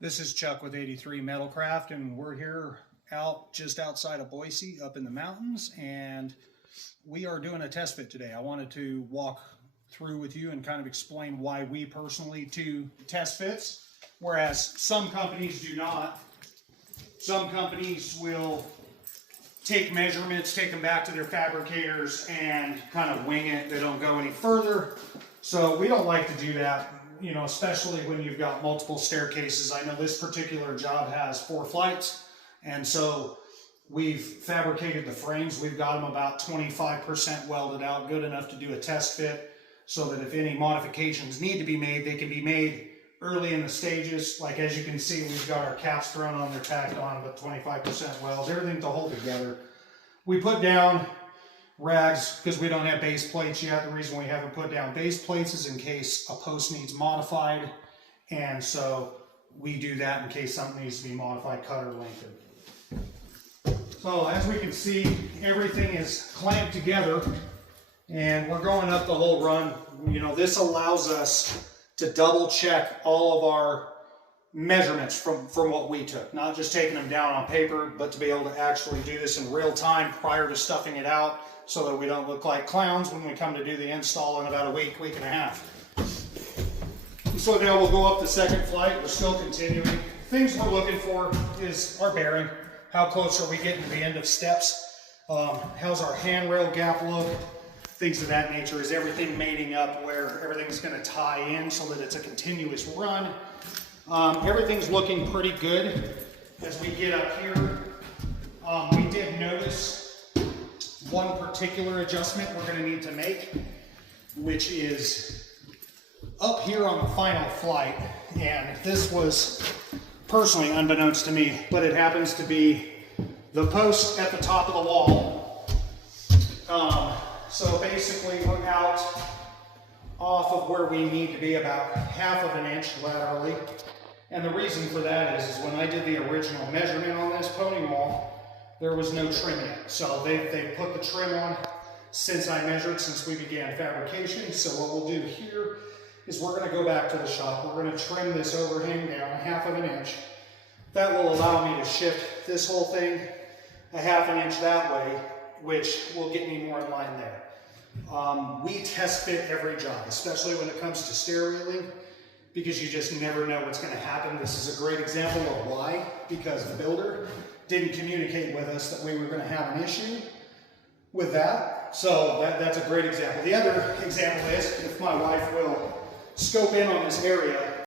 This is Chuck with 83 Metalcraft, and we're here just outside of Boise up in the mountains, and we are doing a test fit today. I wanted to walk through with you and kind of explain why we personally do test fits, whereas some companies do not. Some companies will take measurements, take them back to their fabricators, and kind of wing it. They don't go any further. So we don't like to do that, you know, especially when you've got multiple staircases. I know this particular job has 4 flights, and so we've fabricated the frames. We've got them about 25% welded out, good enough to do a test fit, so that if any modifications need to be made, they can be made early in the stages. Like as you can see, we've got our caps thrown on, they're tacked on, but 25% welds, everything to hold together. We put down rags because we don't have base plates yet. The reason we haven't put down base plates is in case a post needs modified, and so we do that in case something needs to be modified, cut or lengthened. So as we can see, everything is clamped together, and we're going up the whole run. You know, this allows us to double check all of our measurements from what we took, not just taking them down on paper, but to be able to actually do this in real time prior to stuffing it out, so that we don't look like clowns when we come to do the install in about a week and a half. So now we'll go up the second flight. We're still continuing. Things we're looking for is our bearing. How close are we getting to the end of steps? How's our handrail gap look? Things of that nature. Is everything mating up where everything's going to tie in so that it's a continuous run? Everything's looking pretty good. As we get up here, we did notice one particular adjustment we're going to need to make, which is up here on the final flight. And this was personally unbeknownst to me, but it happens to be the post at the top of the wall. So basically we're out off of where we need to be about ½ of an inch laterally. And the reason for that is when I did the original measurement on this pony wall, there was no trim yet. So they put the trim on since I measured, since we began fabrication. So what we'll do here is we're going to go back to the shop. We're going to trim this overhang down ½ of an inch. That will allow me to shift this whole thing ½ an inch that way, which will get me more in line there. We test fit every job, especially when it comes to stair railing, because you just never know what's going to happen. This is a great example of why, because the builder didn't communicate with us that we were going to have an issue with that. So that's a great example. The other example is if my wife will scope in on this area,